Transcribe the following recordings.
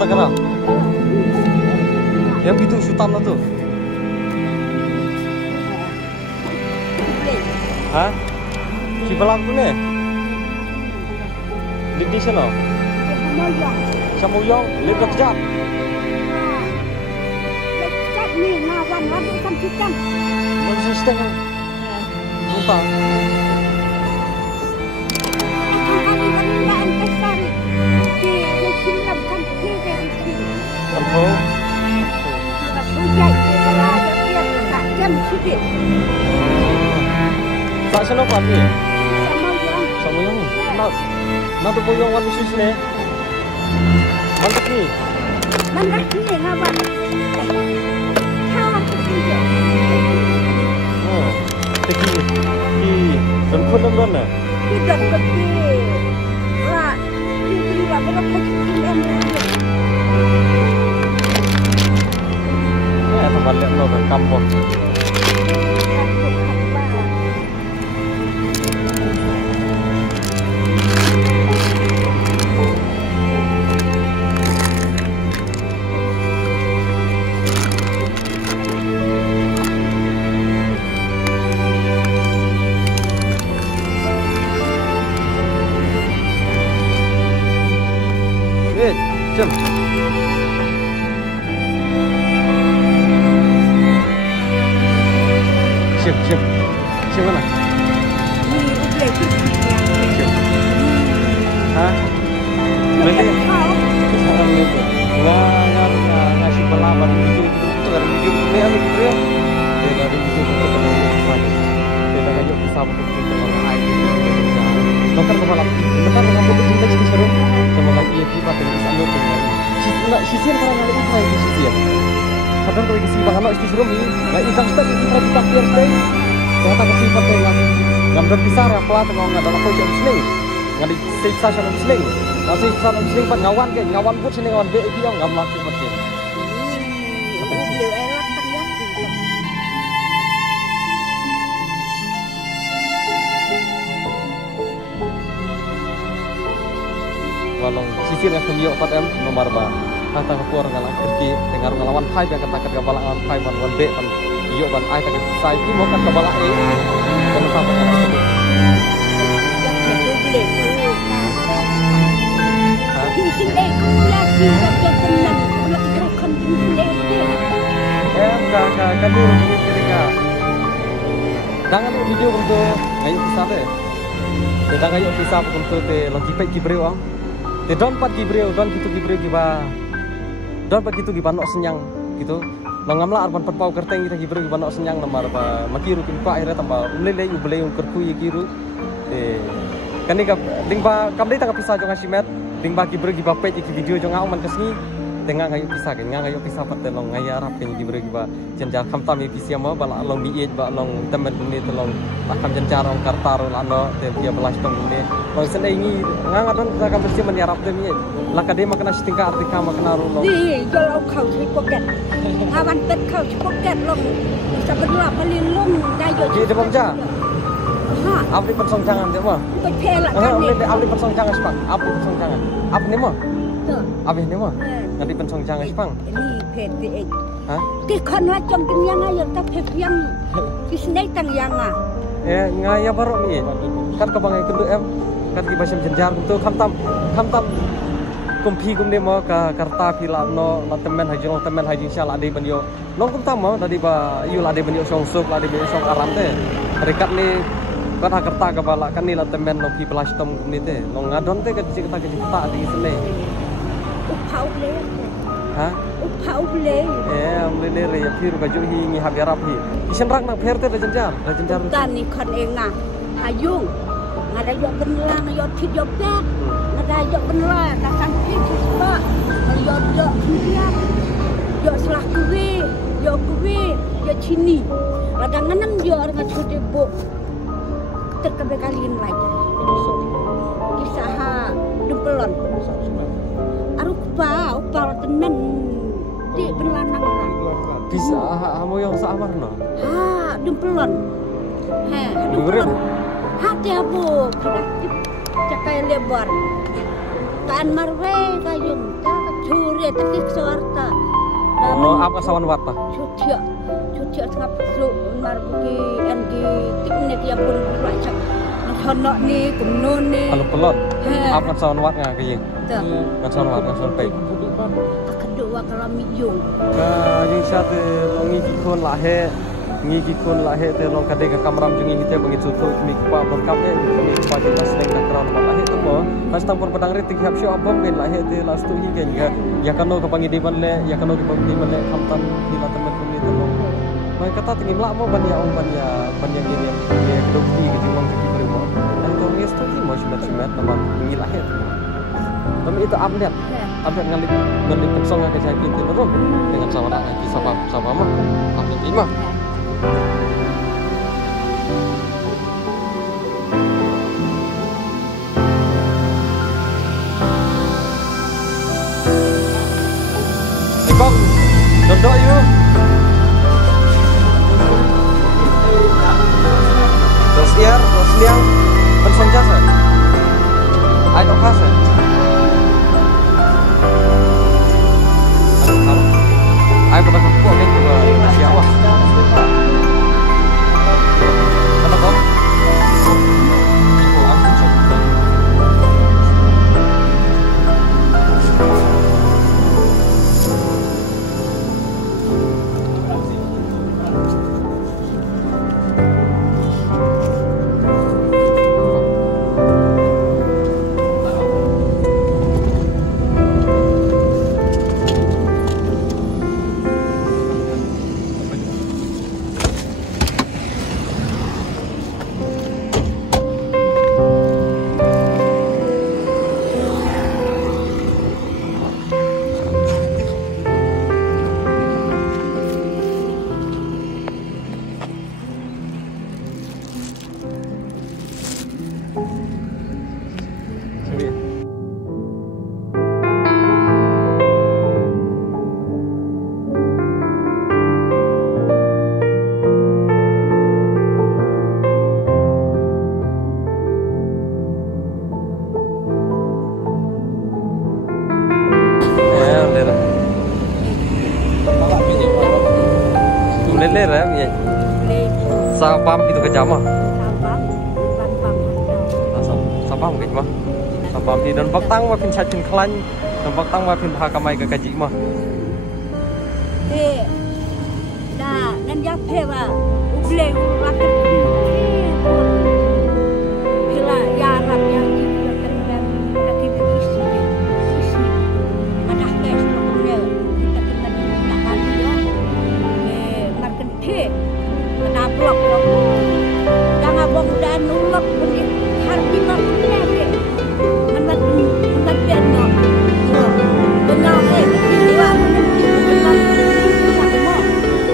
tak kenal. Yang itu Sutam lah tuh. Hah? Si Belang tu ni? Di sana? Samuyong, lihat kejap. Kejap ni, ngawan lagi kan kita. Mana sistem? Lupa. Kampung. Tak senang apa ni? Samuyong. Nak tu boyong wan bisnis ni. Mandak ni. Mandak ni ngawan. Kawan tu dia. Oh, teki. Dan pun na. Tidak kecil. Wah, ini tak berapa kecil. Tempat lihat lo dan kampung. Jom. Siap mana? Ini udah itu. Hah? Berarti sekarang itu ngasih pelaban itu kan video ini ada video ya? Tidak ada video berkenaan sama. Tidak ada bisa berkenaan air. Dokter kepala, bentar dengan foto cinta di seru. Semoga ia tiba dengan sambut dengan. Sisian karena ada itu lagi sisian. Kadang kalau isi bahan lo seru ni, nggak ikan kita kita biar stay. Kata kesifat dengan gambar besar ya pelat kalau nggak ada apa jam seling nggak di siksa sama seling masih sama seling pat ngawan ke ngawan pun sini ngawan be itu yang nggak melakukan seperti walau sisir yang kemio 4M nomor ba kata keluar ngalang kerja dengar ngelawan hai yang kata kebalaan hai wan be pan iyo ban ai tak sai ki mo kan kabala e kan sa pa kan ki sing e ku ya si tak tenan nak kira kan le kan dulu ni ketika jangan video untuk ngayu pisah deh jangan ngayu pisah untuk te lagi pe kibreu ang te don pat kibreu don gitu kibreu giba don pat gitu giba nok senyang gitu Langamla arban patpau kerteng kita kibreu giba nok senyang nomor ba makiru kimpa akhirnya tambah ulele ubele kerku kiru kan ni dingba kamdai tangap pisah jong asimet dingba kibreu giba pe ki video jong au man kesni tengah ngayu pisah kan ngayu pisah pat telong ngaya arab kan kibreu giba jenjar khamtam ye pisah ma bala long bi ba long temen ni telong akam jenjar ong kartar lano te dia belas tong ni long senai ni ngangadon ka bersih men arab te ni lakade makna setingka artika makna ru long di jol kau tri poket awan tet kau poket long sebenarnya paling long dayo di depan ja Apli persong jangan dia mah. Pelak kan ni. Apli persong jangan sepang. Apli persong jangan. Apa ni mah? Apa ni mah? Nanti persong jangan sepang. Ini PTX. Hah? Ki kan lah jom kenyang ayo tak yang di sini tang yang ah. Ngaya baru ni. Kan kebangai kendu em. Kan ki basam jenjar untuk khamtam kumpi kum ni mah ka karta pila no temen haji insyaallah ade banyo. Long kum tam mah tadi ba yul ade banyo song sup ade banyo song aram teh. Rekat ni kan kerta kepala kan ni lah temen nopi pelastom ni teh long ngadon teh kecil kita di sini upau le hah upau le amle le ya pir baju hi ni hab yarap hi isen rak nak pher teh rajenjar tan ni kan engah ayung ngada yo benelang yo thit yo pek ngada yo benelang ka kan thit sebab yo dia yo selah kuwe yo cini kadang-kadang yo orang cude bo terkebe kalian lagi kisah dempelon arupa upal tenan di belanang orang bisa kamu yang sabar no dempelon dempelon hati abu kita cakai lebar kan marwe kayung tak Suri tekik suarta. Oh, apa sawan warta? Cutia tengah pesuk marbuki endi tiknik yang pun beracak. Honok ni kumnon ni. Kalau pelot. Apa sawan wat nga kaya? Ngan sawan wat ngan sawan pay. Kedua kalau miyung. Ka yung siya te longi kikon lahe te long kade ka kamram jungi hite bangi tutu mi pa berkam e mi pa kita seleng ka kron lahe tu mo. Pas tang padang ri tik hap syo abom gen lahe te last tu hi gen ya kano ka pangi diban le ya kano ka pangi diban le kamtan hila temen kumi te long. Mai kata tingin lak mo banya gini ya kedokti ke jumong ki primo. Ai to nges tu ki mo simet teman ngi lahe tu. Tapi itu update ngalip pesong ke saya kita terus dengan sama lagi sama mah update ini mah. Kong, dodok yuk. Terus liang, pensong jasa. Ayo kasa. Ai pada kepuk ni juga siapa? Kenapa? Ibu aku cek. Lele rem ya. Sapam itu ke jama. Sapam ke jama. Sapam di dan baktang ma pin cacin klan, dan baktang ma pin hakamai ke kaji ma. Dah, nan jape wa uble rakyat. Bila ya rap yang dilakukan dan aktivitas isi. Ada kes lokal kita kena kali ya. Kena blok jangan bong dan nulak benih harti maksudnya deh menat piano benar kedua benar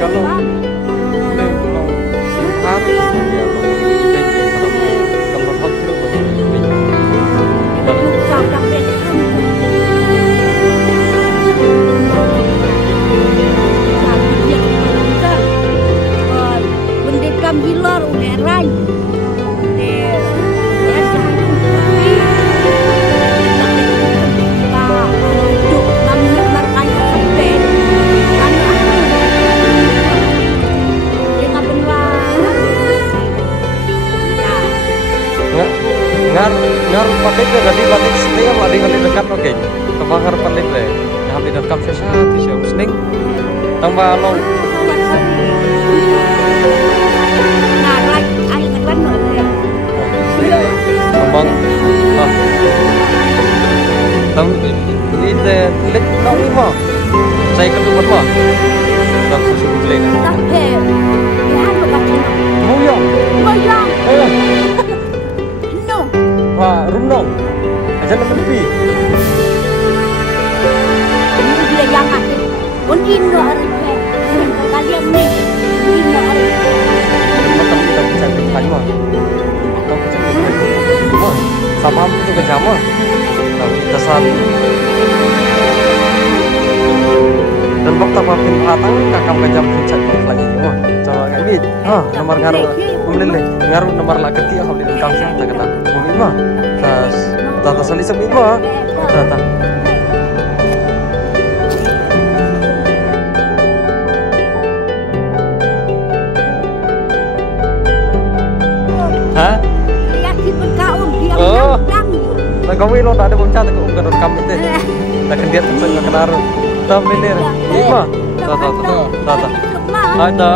kalau hari ya kalau hot itu Bilar uneran ngar patik dari patik setiap ada dekat oke kebangar patik le yang di dekat sesa tisu sning tambah long Bang, ini lek nong ni mah, saya kedua mah, tak susu lek. Tapi, ya apa macam? Moyang. No. Wah, renong. Aja nak lebih. Ini dia yang ada. Mungkin no hari kalian ni, ini hari. Macam kita bicara tentang mah. Sama itu ke jama tapi tesan dan waktu makin hatang kakam kejam cek lagi mah coba ini nomor ngaruh kemudian ngaruh nomor lah ketia kalau di kang saya tak kata mungkin mah tas tata sali semua tata kau ini lo tak ada bocah tak umkan don kamu teh. Tak kendiat tak kena aru. Tam ini. Ima. Ta. Kemana? Ada.